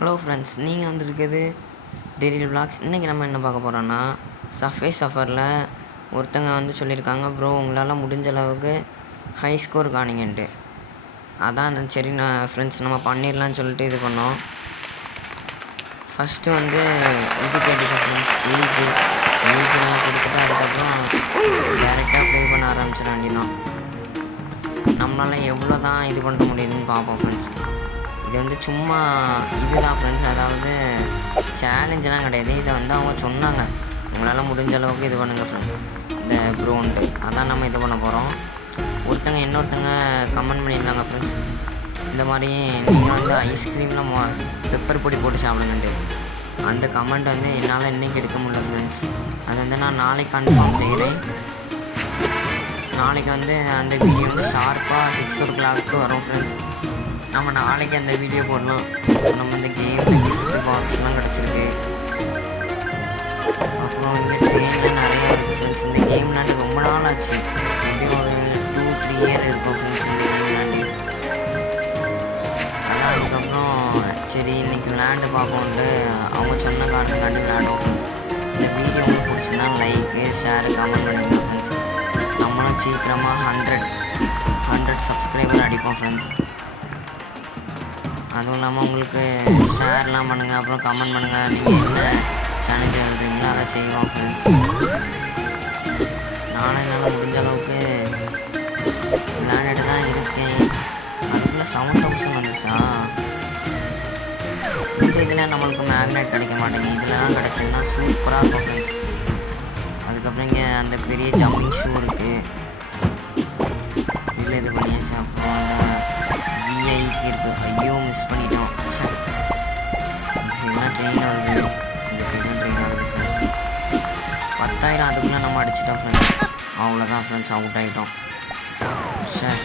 Hello friends, நீங்கள் வந்துருக்குது daily vlogs. இன்றைக்கி நம்ம என்ன பார்க்க போகிறோன்னா, சஃபே சஃபரில் ஒருத்தங்க வந்து சொல்லியிருக்காங்க, ப்ரோ உங்களால் முடிஞ்ச அளவுக்கு ஹை ஸ்கோர் காணிங்கன்ட்டு. அதான் சரி நான் ஃப்ரெண்ட்ஸ் நம்ம பண்ணிடலான்னு சொல்லிட்டு இது பண்ணோம். ஃபஸ்ட்டு வந்து இது கேட்டுச்சு ஃப்ரெண்ட்ஸ், ஏஜ் நம்ம கொடுத்துட்டு அதுக்கப்புறம் டேரெக்டாக ப்ளே பண்ண ஆரம்பிச்சிட வேண்டியதான். நம்மளால் எவ்வளோ தான் இது பண்ண முடியுதுன்னு பார்ப்போம் ஃப்ரெண்ட்ஸ். இது வந்து சும்மா இதுதான் ஃப்ரெண்ட்ஸ், அதாவது சேலஞ்செலாம் கிடையாது. இதை வந்து அவங்க சொன்னாங்க, உங்களால் முடிஞ்ச அளவுக்கு இது பண்ணுங்கள் ஃப்ரெண்ட் இந்த ப்ரோன்ட்டு. அதான் நம்ம இது பண்ண போகிறோம். ஒருத்தங்க இன்னொருத்தங்க கமெண்ட் பண்ணியிருந்தாங்க ஃப்ரெண்ட்ஸ், இந்த மாதிரி நீங்கள் வந்து ஐஸ்கிரீமில் பெப்பர் பொடி போட்டு சாப்பிடுங்கன்ட்டு. அந்த கமெண்ட் வந்து என்னால் இன்றைக்கி எடுக்க முடியல ஃப்ரெண்ட்ஸ். அது வந்து நான் நாளைக்கு கன்ஃபார்ம் செய்கிறேன். நாளைக்கு வந்து அந்த வீடியோ வந்து ஷார்ப்பாக 6 o'clock வரும் ஃப்ரெண்ட்ஸ். நம்ம நாளைக்கு அந்த வீடியோ போடலாம். நம்ம இந்த கேம் கிஃப்ட் பாக்ஸ்லாம் கிடச்சிருக்கு. அப்புறம் இங்கே ட்ரெயினில் நிறையா இருக்குது ஃப்ரெண்ட்ஸ். இந்த கேம் விளாண்டு ரொம்ப நாள் ஆச்சு, எப்படியும் ஒரு 2-3 year இருக்கும் ஃப்ரெண்ட்ஸ் இந்த கேம் விளாண்டு. அதான் அதுக்கப்புறம் சரி இன்றைக்கி விளையாண்டு பார்ப்போன்ட்டு அவங்க சொன்ன காரணத்துக்காண்டி விளையாடுவோம் ஃப்ரெண்ட்ஸ். இந்த வீடியோ உங்களுக்கு பிடிச்சிருந்தா லைக்கு, ஷேரு, கமெண்ட் பண்ணிடுங்க ஃப்ரெண்ட்ஸ். நம்மளும் சீக்கிரமாக 100 சப்ஸ்கிரைபர் அடிப்போம் ஃப்ரெண்ட்ஸ். அதுவும் இல்லாமல் உங்களுக்கு ஷேர்லாம் பண்ணுங்கள், அப்புறம் கமெண்ட் பண்ணுங்கள், நீங்கள் என்ன சேலஞ்ச் எழுதுறீங்களோ அதை செய்வோம் ஃப்ரெண்ட்ஸ். நானும் என்னால் முடிஞ்ச அளவுக்கு விளையாடிட்டு தான் இருக்கேன். அதுக்குள்ளே 7,000 வந்துச்சா? இந்த இதில் நம்மளுக்கு மேக்னெட் கிடைக்க மாட்டேங்க. இதெல்லாம் கிடச்சிங்கன்னா சூப்பராக இருக்கும் ஃப்ரெண்ட்ஸ். அதுக்கப்புறம் இங்கே அந்த பெரிய ஜம்பிங் ஷூ இருக்குது, இதில் இது பண்ணியாச்சு. அப்புறம் அந்த விஐக்கு இருக்குது. ஐயோ மிஸ் பண்ணிட்டோம். சார் இந்த சைடெலாம் ட்ரெயின் வருது, இந்த சைடெலாம் ட்ரெயின் வருது ஃப்ரெண்ட்ஸ். 10,000 அதுக்குள்ளே நம்ம அடிச்சிட்டோம் ஃப்ரெண்ட்ஸ். அவ்வளோதான் ஃப்ரெண்ட்ஸ், அவுட் ஆகிட்டோம் சார்.